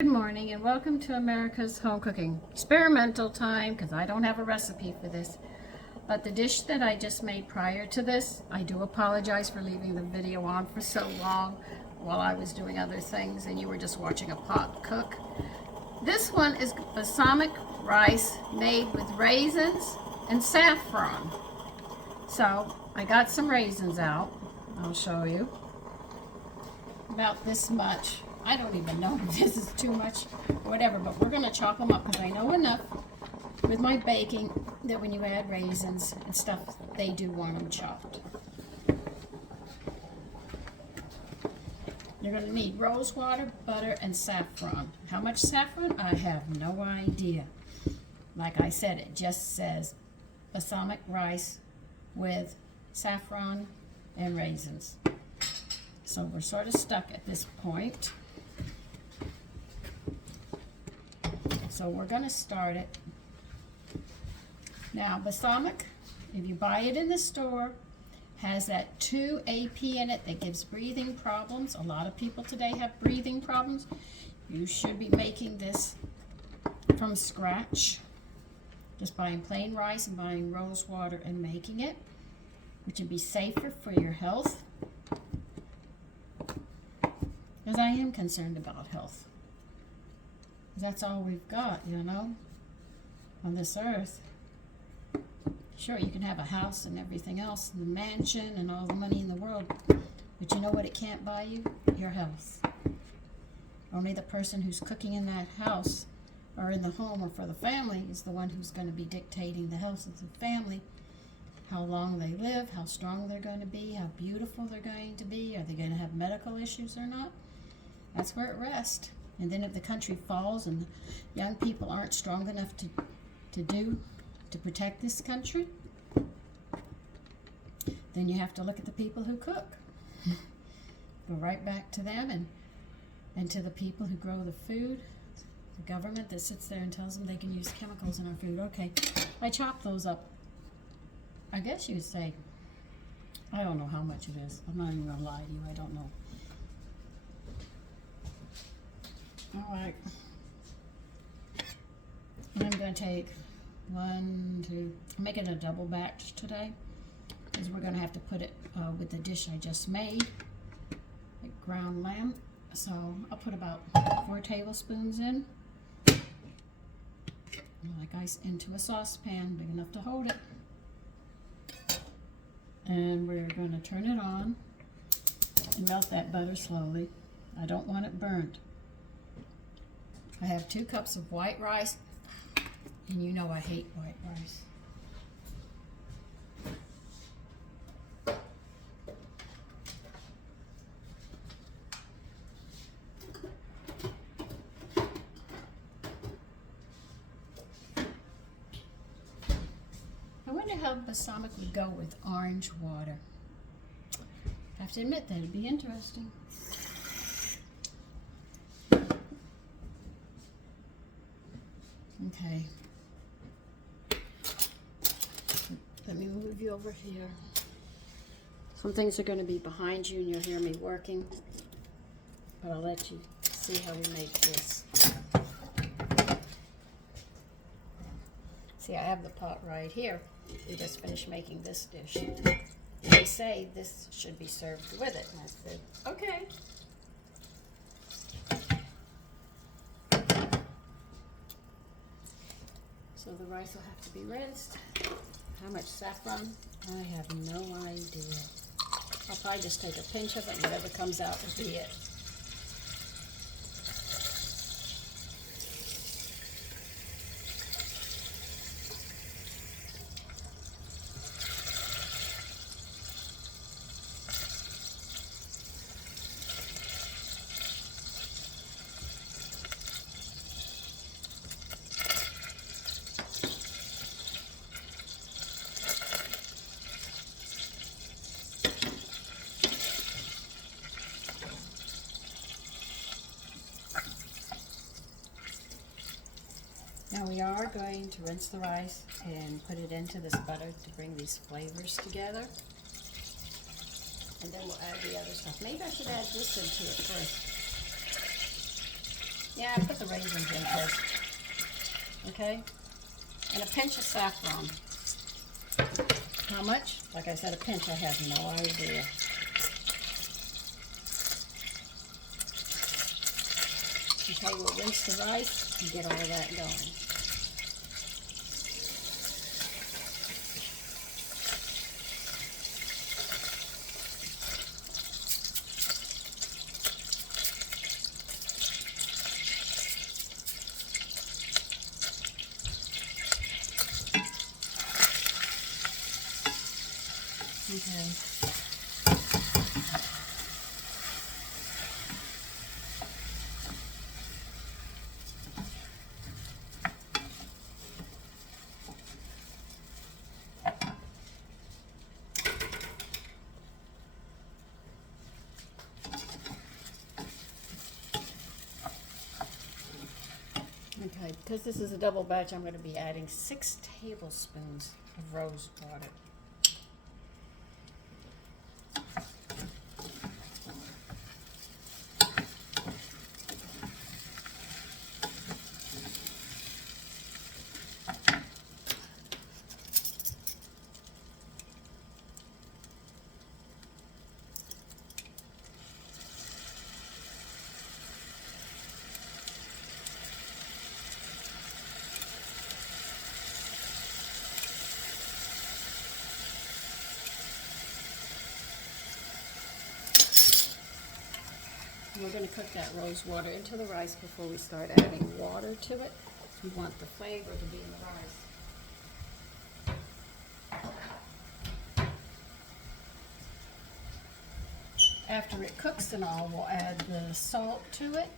Good morning and welcome to America's Home Cooking. Experimental time because I don't have a recipe for this. But the dish that I just made prior to this, I do apologize for leaving the video on for so long while I was doing other things and you were just watching a pot cook. This one is balsamic rice made with raisins and saffron. So I got some raisins out. I'll show you. About this much. I don't even know if this is too much or whatever, but we're going to chop them up because I know enough with my baking that when you add raisins and stuff, they do want them chopped. You're going to need rose water, butter, and saffron. How much saffron? I have no idea. Like I said, it just says balsamic rice with saffron and raisins. So we're sort of stuck at this point. So we're going to start it. Now, balsamic, if you buy it in the store, has that 2-AP in it that gives breathing problems. A lot of people today have breathing problems. You should be making this from scratch. Just buying plain rice and buying rose water and making it, which would be safer for your health. Because I am concerned about health. That's all we've got, you know, on this earth. Sure, you can have a house and everything else, and the mansion and all the money in the world, but you know what it can't buy you? Your health. Only the person who's cooking in that house or in the home or for the family is the one who's going to be dictating the health of the family, how long they live, how strong they're going to be, how beautiful they're going to be, are they going to have medical issues or not? That's where it rests. And then if the country falls and young people aren't strong enough to protect this country, then you have to look at the people who cook. Go right back to them and to the people who grow the food, the government that sits there and tells them they can use chemicals in our food. Okay, I chopped those up. I guess you would say, I don't know how much it is. I'm not even going to lie to you, I don't know. Alright, I'm going to take I'm making a double batch today because we're going to have to put it with the dish I just made, like ground lamb. So I'll put about 4 tablespoons in, like ice, into a saucepan big enough to hold it. And we're going to turn it on and melt that butter slowly. I don't want it burnt. I have 2 cups of white rice, and you know I hate white rice. I wonder how balsamic would go with orange water. I have to admit that it'd be interesting. Okay, let me move you over here. Some things are going to be behind you and you'll hear me working, but I'll let you see how we make this. See, I have the pot right here. We just finished making this dish. They say this should be served with it, and I said, okay. So the rice will have to be rinsed. How much saffron? I have no idea. I'll probably just take a pinch of it and whatever comes out will be it. Now we are going to rinse the rice and put it into this butter to bring these flavors together. And then we'll add the other stuff. Maybe I should add this into it first. Yeah, I put the raisins in first. Okay? And a pinch of saffron. How much? Like I said, a pinch, I have no idea. Okay, we'll rinse the rice and get all that going. Okay. Okay, because this is a double batch, I'm going to be adding 6 tablespoons of rose water. We're going to cook that rose water into the rice before we start adding water to it. We want the flavor to be in the rice. After it cooks and all, we'll add the salt to it.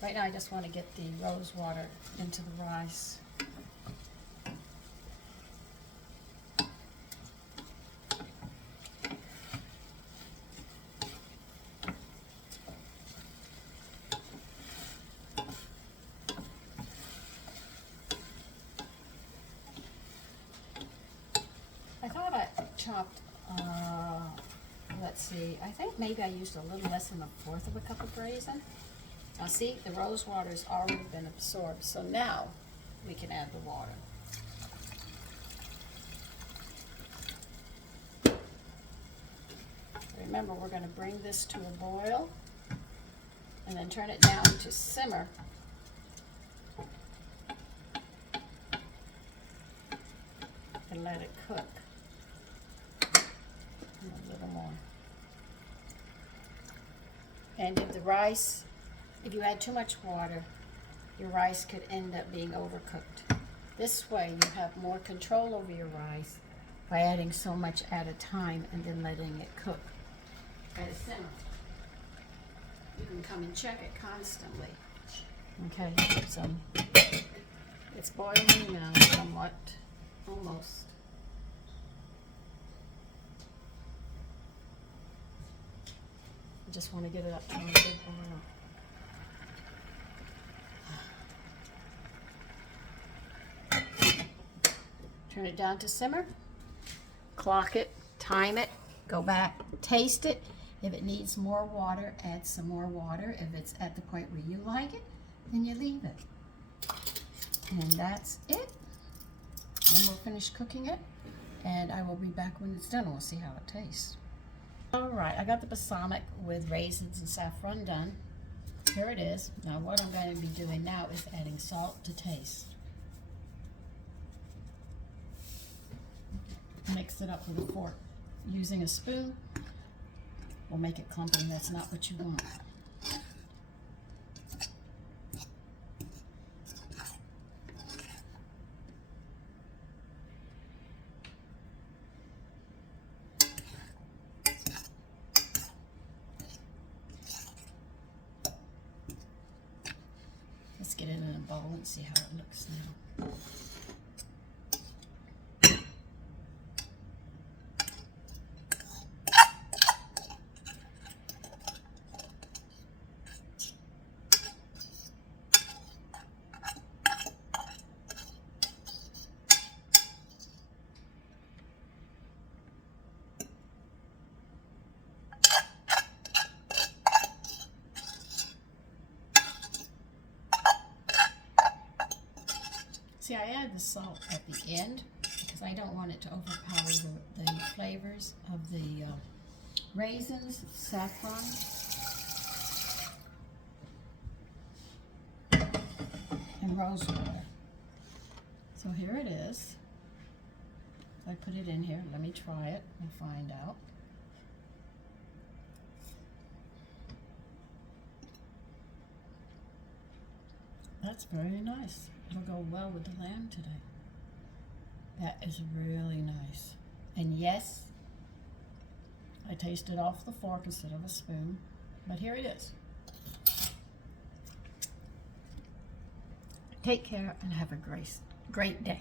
Right now I just want to get the rose water into the rice. I thought I chopped, let's see, I think maybe I used a little less than 1/4 of a cup of raisin. Now see, the rose water's already been absorbed, so now we can add the water. Remember, we're going to bring this to a boil and then turn it down to simmer. And let it cook. And a little more. And if the rice, if you add too much water, your rice could end up being overcooked. This way you have more control over your rice by adding so much at a time and then letting it cook at a simmer. You can come and check it constantly. Okay, so it's boiling now somewhat, almost. I just want to get it up to a good boil. Turn it down to simmer, clock it, time it, go back, taste it. If it needs more water, add some more water. If it's at the point where you like it, then you leave it. And that's it. And we'll finish cooking it, and I will be back when it's done and we'll see how it tastes. All right, I got the balsamic with raisins and saffron done. Here it is. Now what I'm going to be doing now is adding salt to taste. Mix it up with a fork. Using a spoon will make it clumpy, and that's not what you want. Let's get it in a bowl and see how it looks now. See, I add the salt at the end because I don't want it to overpower the flavors of the raisins, saffron, and rose water. So here it is. I put it in here. Let me try it and find out. That's very nice. It'll go well with the lamb today. That is really nice. And yes, I tasted off the fork instead of a spoon, but here it is. Take care and have a great day.